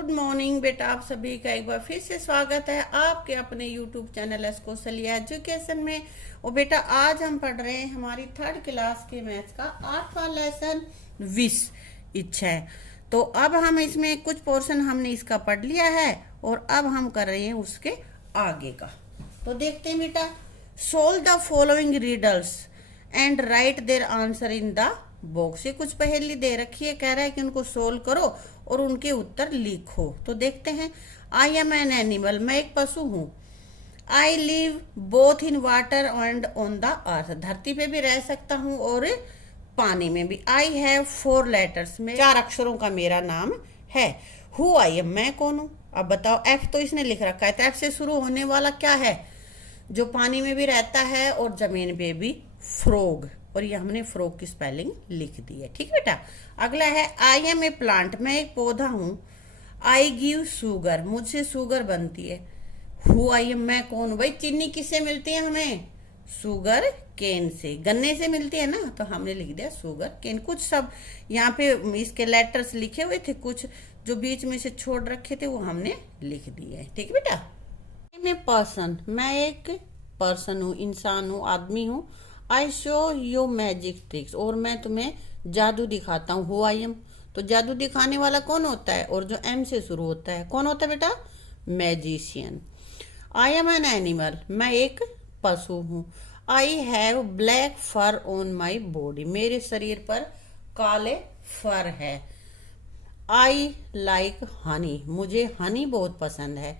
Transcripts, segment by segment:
Good morning बेटा, आप सभी का एक बार फिर से स्वागत है आपके अपने यूट्यूब चैनल कौशल्या एजुकेशन में। और बेटा आज हम पढ़ रहे हैं हमारी 3rd क्लास के मैथ्स का 8वां लेसन विश इच्छा। तो अब हम इसमें कुछ पोर्शन हमने इसका पढ़ लिया है और अब हम कर रहे हैं उसके आगे का। तो देखते हैं बेटा, solve the following riddles and write their answer in the box. ये कुछ पहेली दे रखी है, कह रहा है कि उनको सोल्व करो और उनके उत्तर लिखो। तो देखते हैं। आई एम एन एनिमल, मैं एक पशु हूँ। I live both in water and on the earth, धरती पे भी रह सकता हूँ और पानी में भी। आई हैव 4 लेटर्स, में 4 अक्षरों का मेरा नाम है। हु आई एम, मैं कौन हूँ। अब बताओ, एफ तो इसने लिख रखा है, तो एफ से शुरू होने वाला क्या है जो पानी में भी रहता है और जमीन पे भी? फ्रॉग। और ये हमने फ्रॉग की स्पेलिंग लिख दी है। ठीक बेटा। अगला है आई एम ए प्लांट, मैं एक पौधा हूं। आई गिव शुगर, मुझसे शुगर बनती है। हु आई एम, मैं कौन हूं। भाई चीनी किससे मिलती है हमें? शुगर केन से, गन्ने से मिलती है ना, तो हमने लिख दिया शुगर केन। कुछ सब यहाँ पे इसके लेटर्स लिखे हुए थे, कुछ जो बीच में से छोड़ रखे थे वो हमने लिख दिए है। ठीक बेटा। मैं पर्सन, मैं एक पर्सन हूँ, इंसान हूँ, आदमी हूँ। I show you magic tricks, और मैं तुम्हें जादू दिखाता हूँ। हु आई एम, तो जादू दिखाने वाला कौन होता है? और जो एम से शुरू होता है कौन होता है बेटा? Magician. I am an animal, मैं एक पशु हूँ। I have black fur on my body, मेरे शरीर पर काले फर है। आई लाइक हनी, मुझे हनी बहुत पसंद है,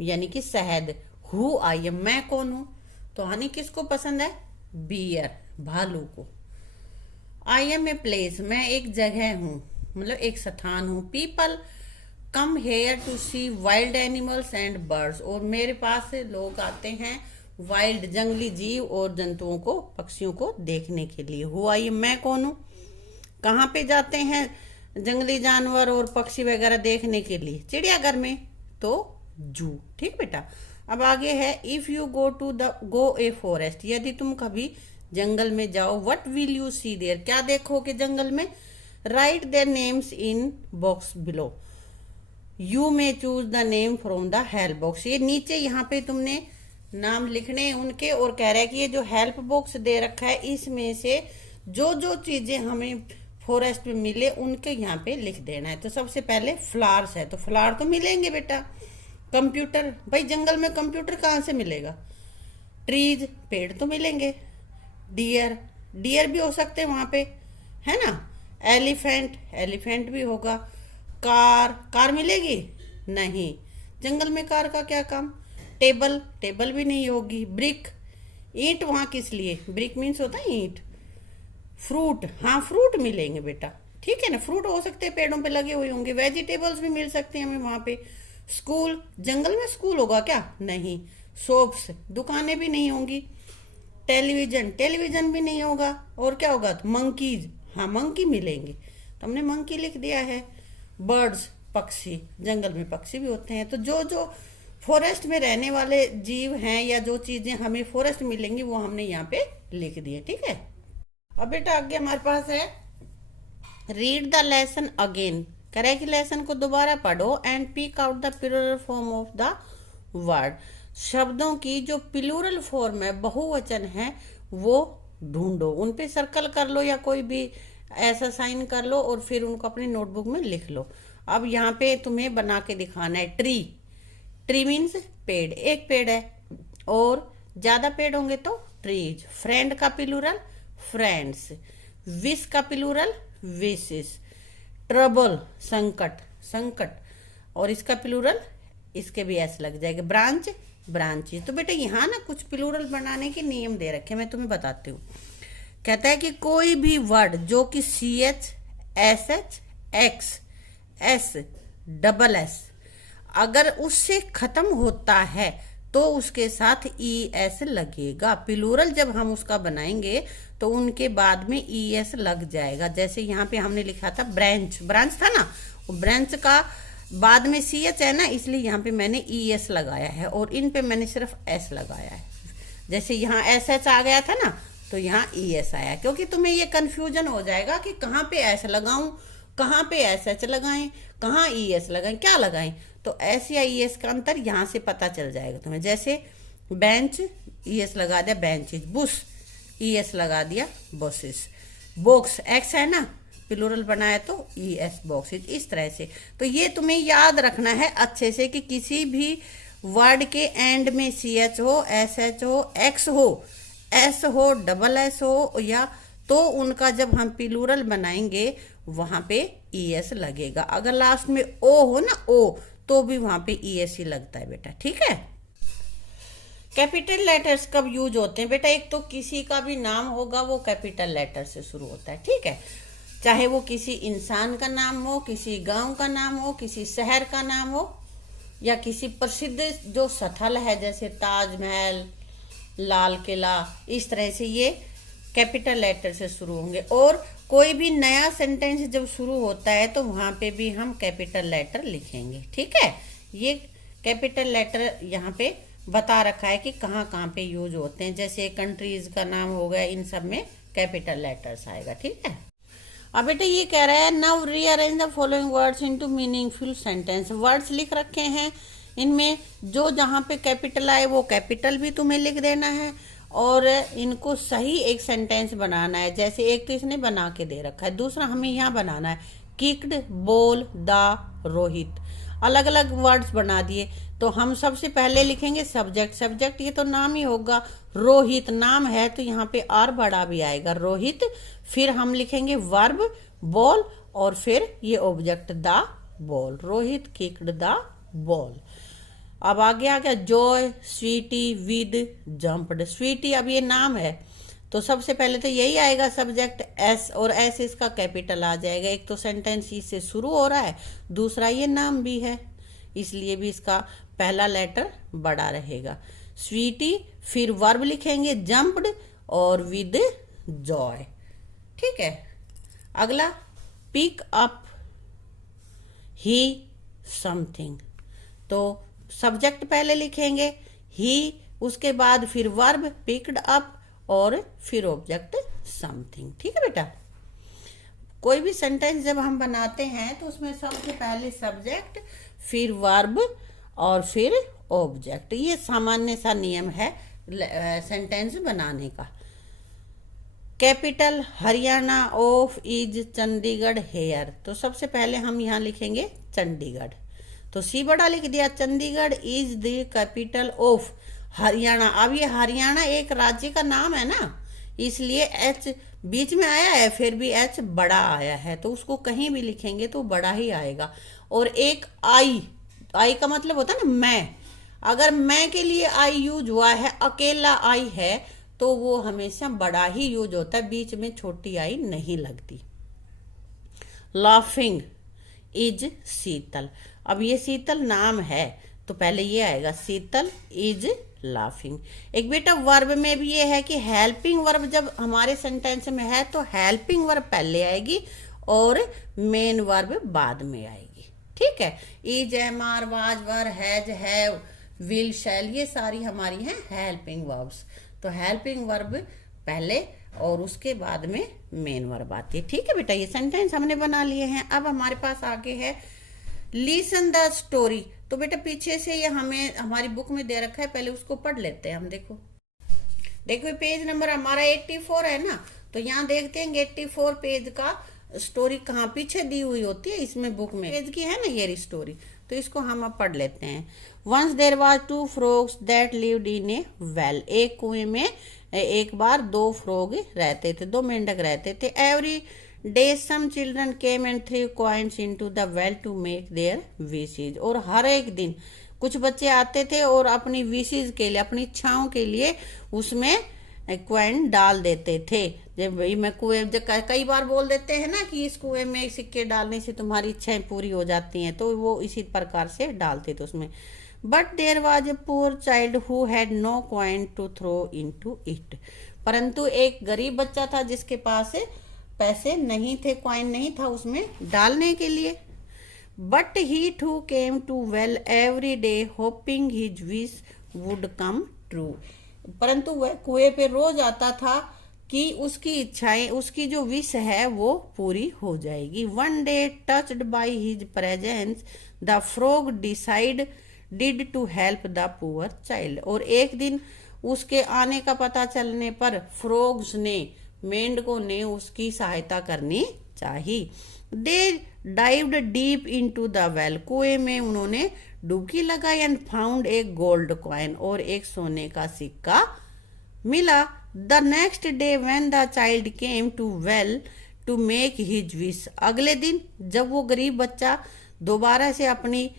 यानी कि शहद। हु आई एम, मैं कौन हूं? तो हनी किसको पसंद है? बियर, भालू को। आई एम ए प्लेस, मैं एक जगह हूं, मतलब एक स्थान हूं। People come here to see wild animals and birds, और मेरे पास से लोग आते हैं वाइल्ड, जंगली जीव और जंतुओं को, पक्षियों को देखने के लिए। हु आई एम, मैं कौन हूं? कहाँ पे जाते हैं जंगली जानवर और पक्षी वगैरह देखने के लिए? चिड़ियाघर में, तो जू। ठीक बेटा। अब आगे है, if you go a forest, यदि तुम कभी जंगल में जाओ। What will you see there, क्या देखोगे जंगल में? Write their names in box below, you may choose the name from the help box. ये नीचे यहाँ पे तुमने नाम लिखने हैं उनके, और कह रहा है कि ये जो हेल्प बॉक्स दे रखा है इसमें से जो जो चीजें हमें फॉरेस्ट में मिले उनके यहाँ पे लिख देना है। तो सबसे पहले फ्लावर्स है, तो फ्लावर तो मिलेंगे बेटा। कंप्यूटर, भाई जंगल में कंप्यूटर कहाँ से मिलेगा? ट्रीज, पेड़ तो मिलेंगे। डियर, डियर भी हो सकते हैं वहां पे, है ना। एलिफेंट, एलिफेंट भी होगा। कार, कार मिलेगी? नहीं, जंगल में कार का क्या काम। टेबल, टेबल भी नहीं होगी। ब्रिक, ईंट वहां किस लिए? ब्रिक मीन्स होता है ईंट। फ्रूट, हाँ फ्रूट मिलेंगे बेटा। ठीक है ना, फ्रूट हो सकते हैं, पेड़ों पे लगे हुए होंगे। वेजिटेबल्स भी मिल सकते हैं हमें वहां पे। स्कूल, जंगल में स्कूल होगा क्या? नहीं। शॉप्स, दुकानें भी नहीं होंगी। टेलीविजन, टेलीविजन भी नहीं होगा। और क्या होगा? मंकीज, हाँ मंकी मिलेंगे, तो हमने मंकी लिख दिया है। बर्ड्स, पक्षी, जंगल में पक्षी भी होते हैं। तो जो जो फॉरेस्ट में रहने वाले जीव हैं या जो चीजें हमें फॉरेस्ट मिलेंगी वो हमने यहाँ पे लिख दिए। ठीक है। अब बेटा आगे हमारे पास है, रीड द लेसन अगेन, कह रहा है कि लेसन को दोबारा पढ़ो। And pick out the plural form of the word, शब्दों की जो प्लूरल फॉर्म है, बहुवचन है, वो ढूंढो। उन पे सर्कल कर लो या कोई भी ऐसा साइन कर लो और फिर उनको अपनी नोटबुक में लिख लो। अब यहाँ पे तुम्हें बना के दिखाना है। ट्री, ट्री मीन्स पेड़, एक पेड़ है, और ज्यादा पेड़ होंगे तो ट्रीज। फ्रेंड का प्लूरल फ्रेंड्स। विश का प्लूरल विशेस। ट्रबल, संकट, संकट, और इसका प्लूरल, इसके भी ऐसे लग जाएगा। Branch, branches. तो बेटा यहाँ ना कुछ प्लूरल बनाने के नियम दे रखे, मैं तुम्हें बताती हूँ। कहता है कि कोई भी वर्ड जो कि CH, SH, X, S, double S अगर उससे खत्म होता है तो उसके साथ ES लगेगा। प्लूरल जब हम उसका बनाएंगे तो उनके बाद में ES लग जाएगा। जैसे यहाँ पे हमने लिखा था ब्रांच, ब्रांच था ना, वो ब्रांच का बाद में CH है ना, इसलिए यहाँ पे मैंने ES लगाया है, और इन पे मैंने सिर्फ S लगाया है। जैसे यहाँ SH आ गया था ना, तो यहाँ ES आया, क्योंकि तुम्हें ये कंफ्यूजन हो जाएगा कि कहाँ पे S लगाऊं, कहाँ पे एस एच लगाएं, कहाँ ई एस लगाएं, क्या लगाएं, तो एस या ई एस का अंतर यहाँ से पता चल जाएगा तुम्हें। जैसे बेंच, ई एस लगा दिया बेंचेज, बुश ई एस लगा दिया बसेस, बॉक्स एक्स है ना, प्लूरल बनाया तो ई एस बॉक्सेज, इस तरह से। तो ये तुम्हें याद रखना है अच्छे से कि किसी भी वर्ड के एंड में सी एच हो, एस एच हो, एक्स हो, एस हो, डबल एस हो, या तो उनका जब हम प्लूरल बनाएंगे वहां पे ई एस लगेगा। अगर लास्ट में ओ हो ना, ओ, तो भी वहां पे ई एस ही लगता है बेटा, ठीक है। कैपिटल लेटर्स कब यूज होते हैं बेटा? एक तो किसी का भी नाम होगा वो कैपिटल लेटर से शुरू होता है, ठीक है। चाहे वो किसी इंसान का नाम हो, किसी गांव का नाम हो, किसी शहर का नाम हो, या किसी प्रसिद्ध जो स्थल है जैसे ताजमहल, लाल किला, इस तरह से ये कैपिटल लेटर से शुरू होंगे। और कोई भी नया सेंटेंस जब शुरू होता है तो वहां पे भी हम कैपिटल लेटर लिखेंगे, ठीक है। ये कैपिटल लेटर यहाँ पे बता रखा है कि कहाँ कहाँ पे यूज होते हैं। जैसे कंट्रीज का नाम हो गया, इन सब में कैपिटल लेटर्स आएगा, ठीक है। अब बेटा ये कह रहा है now rearrange the following words into meaningful sentence. Words लिख रखे हैं, इनमें जो जहाँ पे कैपिटल आए वो कैपिटल भी तुम्हें लिख देना है, और इनको सही एक सेंटेंस बनाना है। जैसे एक तो इसने बना के दे रखा है, दूसरा हमें यहाँ बनाना है किक्ड, बोल, द, रोहित, अलग अलग वर्ड्स बना दिए। तो हम सबसे पहले लिखेंगे सब्जेक्ट, सब्जेक्ट ये तो नाम ही होगा, रोहित नाम है तो यहाँ पे आर बड़ा भी आएगा, रोहित। फिर हम लिखेंगे वर्ब बॉल, और फिर ये object the ball, Rohit kicked the ball. अब आगे आ गया Joy, Sweetie, with, jumped. Sweetie अब ये नाम है तो सबसे पहले तो यही आएगा सब्जेक्ट एस, और एस इसका कैपिटल आ जाएगा। एक तो सेंटेंस इससे शुरू हो रहा है, दूसरा ये नाम भी है, इसलिए भी इसका पहला लेटर बड़ा रहेगा, स्वीटी। फिर वर्ब लिखेंगे जंप्ड और विद जॉय, ठीक है। अगला पिक अप ही समथिंग, तो सब्जेक्ट पहले लिखेंगे ही, उसके बाद फिर वर्ब पिक्ड अप, और फिर ऑब्जेक्ट समथिंग, ठीक है बेटा। कोई भी सेंटेंस जब हम बनाते हैं तो उसमें सबसे पहले सब्जेक्ट, फिर वर्ब और फिर ऑब्जेक्ट, ये सामान्य सा नियम है सेंटेंस बनाने का। Capital Haryana of is Chandigarh here, तो सबसे पहले हम यहाँ लिखेंगे चंडीगढ़, तो सी बड़ा लिख दिया, Chandigarh is the capital of Haryana. अब ये हरियाणा एक राज्य का नाम है ना, इसलिए एच बीच में आया है, फिर भी एच बड़ा आया है, तो उसको कहीं भी लिखेंगे तो बड़ा ही आएगा। और एक आई, आई का मतलब होता है ना मैं, अगर मैं के लिए आई यूज हुआ है, अकेला आई है, तो वो हमेशा बड़ा ही यूज होता है, बीच में छोटी आई नहीं लगती। लाफिंग इज शीतल, अब ये शीतल नाम है तो पहले ये आएगा शीतल इज लाफिंग। एक बेटा वर्ब में भी ये है कि हेल्पिंग वर्ब जब हमारे सेंटेंस में है तो हेल्पिंग वर्ब पहले आएगी और मेन वर्ब बाद में आएगी, ठीक है। Is, am, are, was, were, has, have, will, shall, ये सारी हमारी हैं हेल्पिंग वर्ब्स। तो हेल्पिंग वर्ब पहले और उसके बाद में मेन वर्ब आती है, ठीक है बेटा। ये सेंटेंस हमने बना लिए हैं। अब हमारे पास आगे है लिसन द स्टोरी, तो बेटा पीछे से ये हमें हमारी बुक में दे रखा है, पहले उसको पढ़ लेते हैं हम। देखो पेज नंबर हमारा 84 है ना, तो यहाँ देखते हैं 84 पेज का स्टोरी कहाँ पीछे दी हुई होती है, इसमें बुक में पेज की है ना ये स्टोरी, तो इसको हम अब पढ़ लेते हैं। Once there was 2 frogs that lived in a well, एक कुएं में एक बार 2 फ्रॉग रहते थे, 2 मेंढक रहते थे। Every day some children came and three coins into the well to make their wishes, और हर एक दिन कुछ बच्चे आते थे और अपनी विशेज के लिए, अपनी इच्छाओं के लिए उसमें कॉइन डाल देते थे। जब मैं कुएं, कई बार बोल देते हैं ना कि इस कुएं में सिक्के डालने से तुम्हारी इच्छाएं पूरी हो जाती हैं, तो वो इसी प्रकार से डालते थे उसमें। But there was a poor child who had no coin to throw into it, परंतु एक गरीब बच्चा था जिसके पास पैसे नहीं थे, कॉइन नहीं था उसमें डालने के लिए। But he to came to well every day hoping his wish would come true, परंतु वह कुएं पे रोज आता था कि उसकी इच्छाएं, उसकी जो विश है वो पूरी हो जाएगी। One day touched by his presence the frog did to help the poor child. और एक दिन उसके आने का पता चलने पर फ्रॉग्स ने, मेंढकों ने उसकी सहायता करनी चाहिए। They dived deep into the well, कुएं में उन्होंने डुबकी लगाई। And found a gold coin, और एक सोने का सिक्का मिला। The next day when the child came to well to make his wish, अगले दिन जब वो गरीब बच्चा दोबारा से अपनी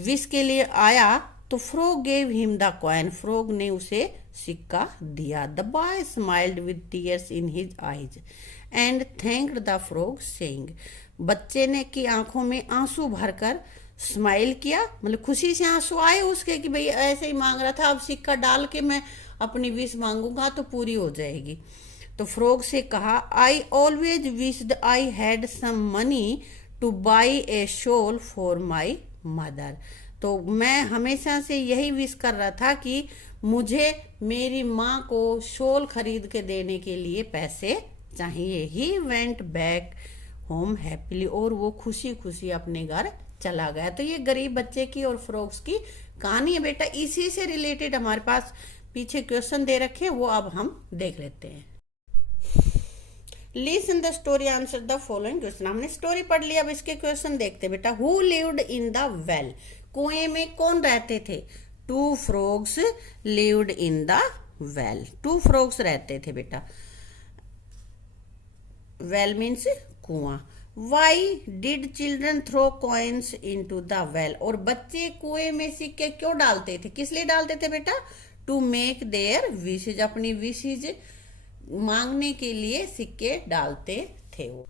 विश के लिए आया तो frog gave him the coin, frog ने उसे सिक्का दिया। The boy smiled with tears in his eyes and thanked the frog saying, बच्चे ने की आंखों में आंसू भरकर स्माइल किया, मतलब खुशी से आंसू आए उसके कि भाई ऐसे ही मांग रहा था, अब सिक्का डाल के मैं अपनी विश मांगूंगा तो पूरी हो जाएगी। तो फ्रॉग से कहा, I always wished I had some money to buy a shawl for my mother, तो मैं हमेशा से यही विश कर रहा था कि मुझे मेरी माँ को शॉल खरीद के देने के लिए पैसे चाहिए। He went back home happily, और वो खुशी खुशी अपने घर चला गया। तो ये गरीब बच्चे की और फ्रॉग्स की कहानी है बेटा। इसी से रिलेटेड हमारे पास पीछे क्वेश्चन दे रखे हैं, वो अब हम देख लेते हैं। Listen the story, answer the following question. हमने स्टोरी पढ़ लिया, अब इसके क्वेश्चन देखते हैं बेटा। Who lived in the well, कुएं में कौन रहते थे? Two frogs lived in the well, two frogs रहते थे बेटा। वेल मीन्स कुआं। Why did children throw coins into the well, और बच्चे कुएं में सिक्के क्यों डालते थे? किस लिए डालते थे बेटा? टू मेक देयर विशेज, अपनी विशेज मांगने के लिए सिक्के डालते थे वो।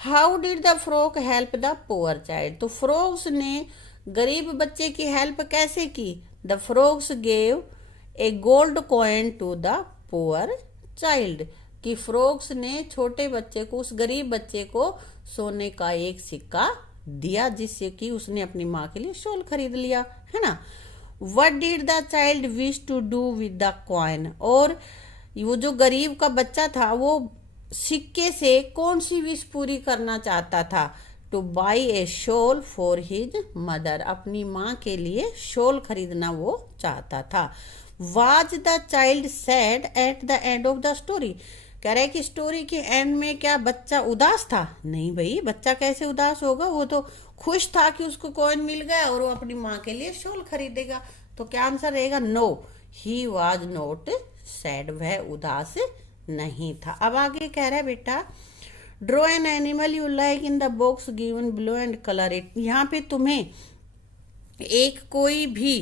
How did the frog help the poor child, तो फ्रॉग्स ने गरीब बच्चे की हेल्प कैसे की? The frogs gave a gold coin to the poor child, कि फ्रॉग्स ने छोटे बच्चे को, उस गरीब बच्चे को सोने का एक सिक्का दिया, जिससे कि उसने अपनी माँ के लिए शॉल खरीद लिया, है ना। What did the child wish to do with the coin, और वो जो गरीब का बच्चा था वो सिक्के से कौन सी विश पूरी करना चाहता था? To buy a shawl for his mother, अपनी माँ के लिए शॉल खरीदना वो चाहता था। Was the child sad at the end of the story, कह रहे कि स्टोरी के एंड में क्या बच्चा उदास था? नहीं भाई, बच्चा कैसे उदास होगा, वो तो खुश था कि उसको कॉइन मिल गया और वो अपनी माँ के लिए शॉल खरीदेगा। तो क्या आंसर रहेगा? No, he was not sad, वह उदास नहीं था। अब आगे कह रहा है बेटा, draw an animal you like in the box given below and colour it. यहाँ पे तुम्हें एक कोई भी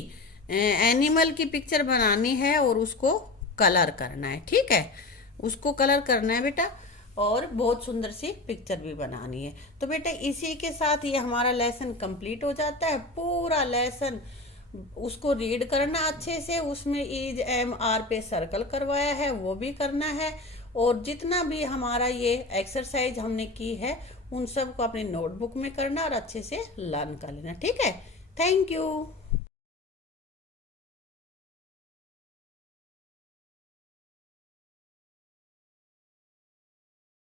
एनिमल की पिक्चर बनानी है और उसको कलर करना है, ठीक है, उसको कलर करना है बेटा, और बहुत सुंदर सी पिक्चर भी बनानी है। तो बेटा इसी के साथ ये हमारा लेसन कंप्लीट हो जाता है। पूरा लेसन उसको रीड करना अच्छे से, उसमें इज एम आर पे सर्कल करवाया है वो भी करना है, और जितना भी हमारा ये एक्सरसाइज हमने की है उन सब को अपनी नोटबुक में करना और अच्छे से लर्न कर लेना, ठीक है। Thank you.